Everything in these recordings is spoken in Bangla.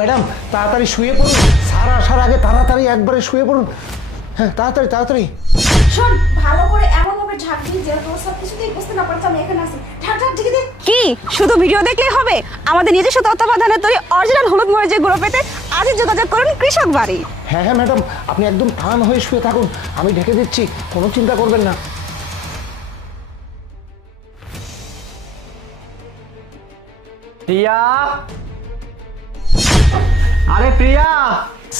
ম্যাডাম তাড়াতাড়ি শুয়ে পড়ুন, স্যার আসার আগে তাড়াতাড়ি একবারে শুয়ে পড়ুন। হ্যাঁ তাড়াতাড়ি তাড়াতাড়ি। শোন, ভালো করে এমন ভাবে ঝাঁক দিই যে তোর সব কিছুতেই বুঝতে না পারছি আমি এখানে আছি। ঝাঁক ঝাঁক ঢেকে দে। কি শুধু ভিডিও দেখলেই হবে? আমাদের নিজস্ব তত্ত্বাবধানে তৈরি অরিজিনাল হলুদ মরিচের গুঁড়ো পেতে আজই যোগাযোগ করুন কৃষক বাড়ি। হ্যাঁ হ্যাঁ ম্যাডাম, আপনি একদম টান হয়ে শুয়ে থাকুন, আমি ঢেকে দিচ্ছি, কোনো চিন্তা করবেন না। প্রিয়া, আরে প্রিয়া।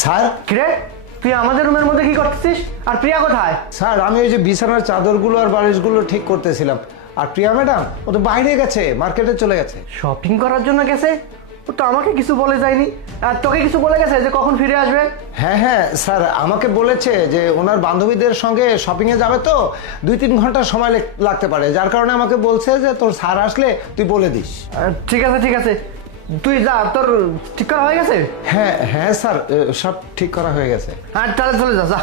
স্যার কিরে, তুই আমাদের রুমের মধ্যে কি করতেছিস? আর প্রিয়া কোথায়? স্যার আমি ওই যে বিছানার চাদরগুলো আর বালিশগুলো ঠিক করতেছিলাম, আর প্রিয়া ম্যাডাম ও তো বাইরে গেছে, মার্কেটে চলে গেছে। শপিং করার জন্য গেছে? ও তো আমাকে কিছু বলে যায়নি। আর তোকে কিছু বলে গেছে যে কখন ফিরে আসবে? হ্যাঁ হ্যাঁ স্যার, আমাকে বলেছে যে ওনার বান্ধবীদের সঙ্গে শপিংয়ে যাবে, তো 2-3 ঘন্টা সময় লাগতে পারে, যার কারণে আমাকে বলছে যে তোর স্যার আসলে তুই বলে দিস। ঠিক আছে ঠিক আছে, তুই যা, তোর ঠিক করা হয়ে গেছে? হ্যাঁ হ্যাঁ স্যার, সব ঠিক করা হয়ে গেছে। হ্যাঁ তাহলে চলে যা যা।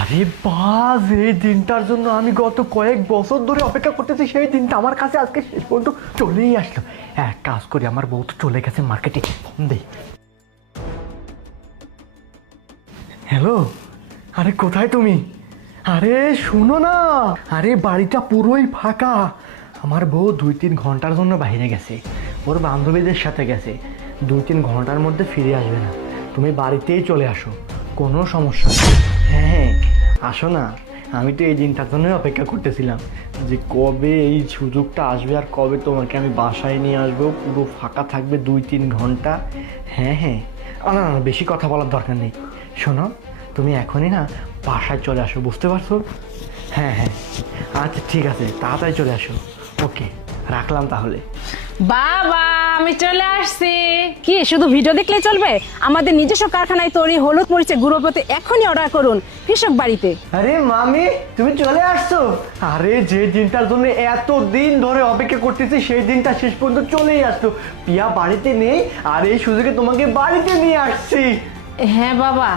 আরে বাস, এই দিনটার জন্য আমি গত কয়েক বছর ধরে অপেক্ষা করতেছি, সেই দিনটা আমার কাছে আজকে শেষ পর্যন্ত চলেই আসলো। এক কাজ করি, আমার বউ তো চলে গেছে মার্কেটে, ফোন দেই। হ্যালো, আরে কোথায় তুমি? আরে শুনো না, আরে বাড়িটা পুরোই ফাঁকা। আমার বউ 2-3 ঘন্টার জন্য বাইরে গেছে, ওর বান্ধবীদের সাথে গেছে। 2-3 ঘন্টার মধ্যে ফিরে আসবে না, তুমি বাড়িতেই চলে আসো, কোনো সমস্যা নেই। হ্যাঁ আসো না, আমি তো এই দিনটার জন্যই অপেক্ষা করতেছিলাম যে কবে এই সুযোগটা আসবে আর কবে তোমাকে আমি বাসায় নিয়ে আসবো, পুরো ফাঁকা থাকবে 2-3 ঘন্টা। হ্যাঁ হ্যাঁ, না না, বেশি কথা বলার দরকার নেই। শোনো, তুমি এখনই না বাসায় চলে আসো, বুঝতে পারছো? হ্যাঁ হ্যাঁ আচ্ছা ঠিক আছে, তাড়াতাড়ি চলে আসো। ওকে, রাখলাম তাহলে। বাবা আমি চলে আসছি। কি শুধু ভিডিও দেখলেই চলবে? আমাদের নিজস্ব কারখানায় তৈরি হলুদ মরিচের গুঁড়ো পেতে এখনই অর্ডার করুন কৃষক বাড়িতে। আরে মামি, তুমি চলে আসছো? আরে যে দিনটার জন্য এত দিন ধরে অপেক্ষা করতেছি, সেই দিনটা শেষ পর্যন্ত চলেই আসলো। পিয়া বাড়িতে নেই, আর এই সুযোগে তোমাকে বাড়িতে নিয়ে আসছি। হ্যাঁ বাবা,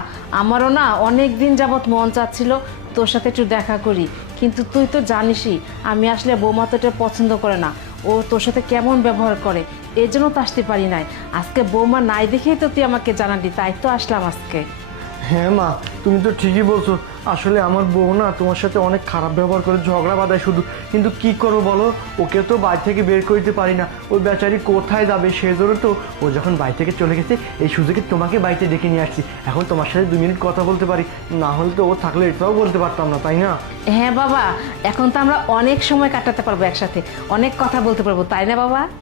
আমারও না অনেক দিন যাবৎ মন চাচ্ছিল তোর সাথে একটু দেখা করি, কিন্তু তুই তো জানিসই আমি আসলে বৌমা তো এটা পছন্দ করে না, ও তোর সাথে কেমন ব্যবহার করে, এর জন্য তো আসতে পারি নাই। আজকে বৌমা নাই দেখেই তো তুই আমাকে জানালি, তাই তো আসলাম আজকে। হ্যাঁ মা, তুমি তো ঠিকই বলছো, আসলে আমার বউ না তোমার সাথে অনেক খারাপ ব্যবহার করে, ঝগড়া বাঁধায় শুধু। কিন্তু কি করবো বলো, ওকে তো বাড়ি থেকে বের করে দিতে পারি না, ওই বেচারি কোথায় যাবে, সেজন্য তো ও যখন বাড়ি থেকে চলে গেছে এই সুযোগে তোমাকে বাড়িতে ডেকে নিয়ে আসছি। এখন তোমার সাথে 2 মিনিট কথা বলতে পারি, না হলে তো ও থাকলে এটাও বলতে পারতাম না, তাই না? হ্যাঁ বাবা, এখন তো আমরা অনেক সময় কাটাতে পারবো একসাথে, অনেক কথা বলতে পারবো, তাই না বাবা?